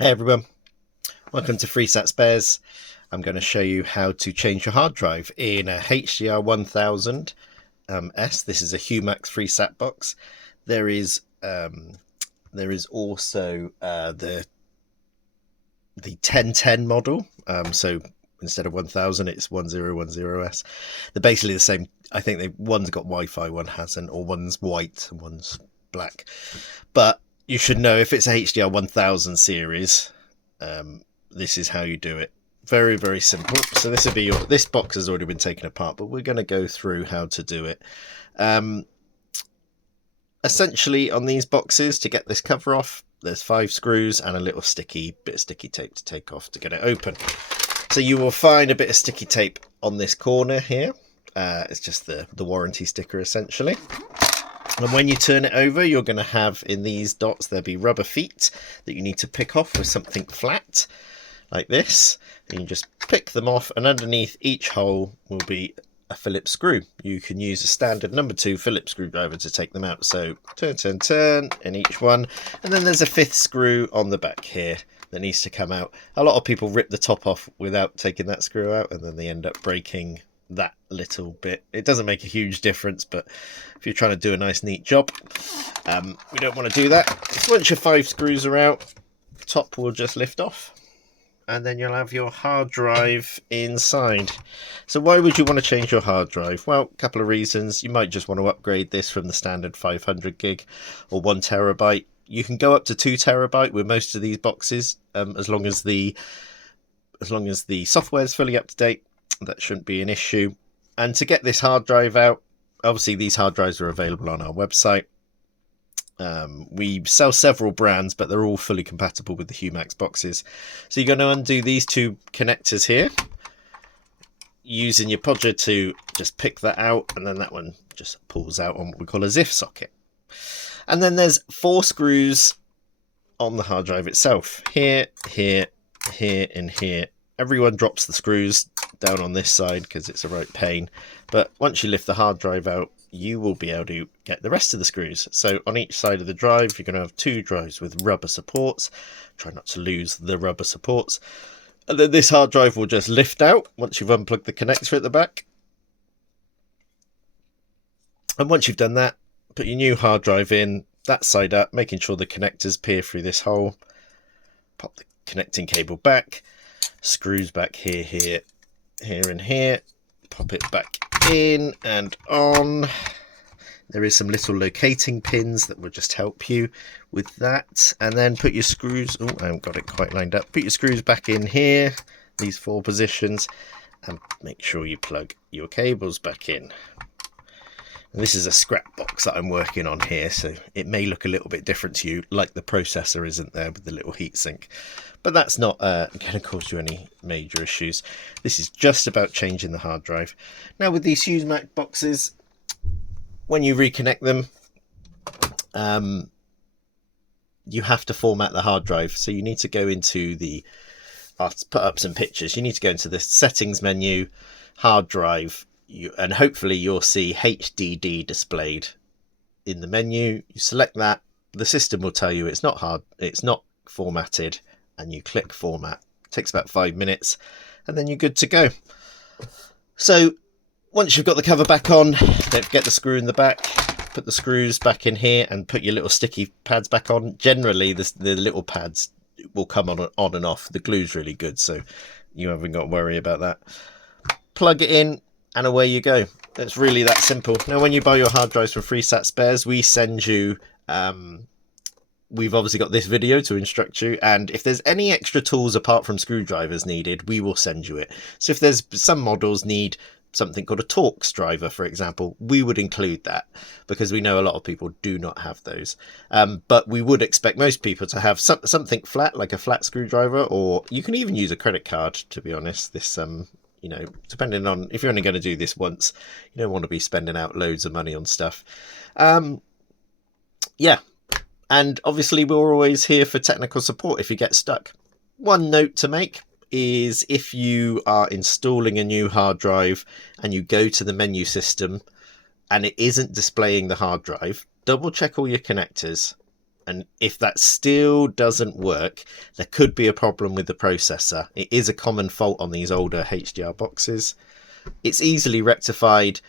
Hey everyone, welcome to Freesat Spares. I'm going to show you how to change your hard drive in a HDR-1000S. This is a Humax Freesat box. There is also the 1010 model. So instead of 1000, it's 1010S. They're basically the same. I think one's got Wi-Fi, one hasn't, or one's white and one's black. But you should know if it's a HDR-1000 series, this is how you do it. Very, very simple. So this box has already been taken apart, but we're going to go through how to do it. Essentially, on these boxes, to get this cover off, there's 5 screws and a little bit of sticky tape to take off to get it open. So you will find a bit of sticky tape on this corner here. It's just the warranty sticker, essentially. And when you turn it over, you're going to have in these dots, there'll be rubber feet that you need to pick off with something flat like this. And you just pick them off, and underneath each hole will be a Phillips screw. You can use a standard number 2 Phillips screwdriver to take them out. So turn in each one. And then there's a 5th screw on the back here that needs to come out. A lot of people rip the top off without taking that screw out, and then they end up breaking that little bit. It doesn't make a huge difference, but if you're trying to do a nice neat job, we don't want to do that. So once your 5 screws are out, the top will just lift off, and then you'll have your hard drive inside. So why would you want to change your hard drive? Well, a couple of reasons. You might just want to upgrade this from the standard 500 gig or 1 terabyte. You can go up to 2 terabyte with most of these boxes, as long as the software is fully up to date. That shouldn't be an issue. And to get this hard drive out, obviously these hard drives are available on our website. We sell several brands, but they're all fully compatible with the Humax boxes. So you're going to undo these 2 connectors here, using your podger to just pick that out, and then that one just pulls out on what we call a ZIF socket. And then there's 4 screws on the hard drive itself. Here, here, here, and here. Everyone drops the screws down on this side because it's a right pain. But once you lift the hard drive out, you will be able to get the rest of the screws. So on each side of the drive, you're going to have 2 drives with rubber supports. Try not to lose the rubber supports. And then this hard drive will just lift out once you've unplugged the connector at the back. And once you've done that, put your new hard drive in, that side up, making sure the connectors peer through this hole. Pop the connecting cable back. Screws back here, here, and here. Pop it back in and on. There is some little locating pins that will just help you with that. And then put your screws, oh, I haven't got it quite lined up. Put your screws back in here, these 4 positions, and make sure you plug your cables back in. And this is a scrap box that I'm working on here, so it may look a little bit different to you, like the processor isn't there with the little heatsink. But that's not going to cause you any major issues. This is just about changing the hard drive. Now with these Humax boxes, when you reconnect them, you have to format the hard drive. So you need to go into I'll put up some pictures. You need to go into the settings menu, hard drive, and hopefully you'll see HDD displayed in the menu. You select that. The system will tell you it's not formatted, and you click format. It takes about 5 minutes, and then you're good to go. So once you've got the cover back on, don't forget the screw in the back. Put the screws back in here and put your little sticky pads back on. Generally, the little pads will come on and off. The glue's really good, so you haven't got to worry about that. Plug it in, and away you go. It's really that simple. Now, when you buy your hard drives from Freesat Spares, we send you... we've obviously got this video to instruct you, and if there's any extra tools apart from screwdrivers needed, we will send you it. So if there's some models need something called a Torx driver, for example, we would include that, because we know a lot of people do not have those. But we would expect most people to have something flat, like a flat screwdriver, or you can even use a credit card, to be honest. This you know, depending on if you're only going to do this once, you don't want to be spending out loads of money on stuff. Yeah. And obviously we're always here for technical support if you get stuck. One note to make is if you are installing a new hard drive and you go to the menu system and it isn't displaying the hard drive, double check all your connectors And if that still doesn't work, there could be a problem with the processor. It is a common fault on these older HDR boxes. It's easily rectified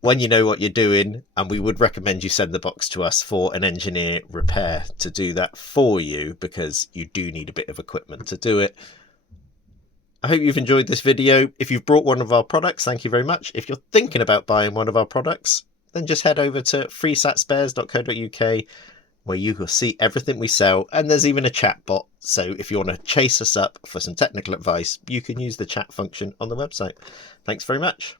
when you know what you're doing, and we would recommend you send the box to us for an engineer repair to do that for you, because you do need a bit of equipment to do it. I hope you've enjoyed this video. If you've bought one of our products, thank you very much. If you're thinking about buying one of our products, then just head over to freesatspares.co.uk, where you will see everything we sell, and there's even a chat bot. So if you want to chase us up for some technical advice, you can use the chat function on the website. Thanks very much.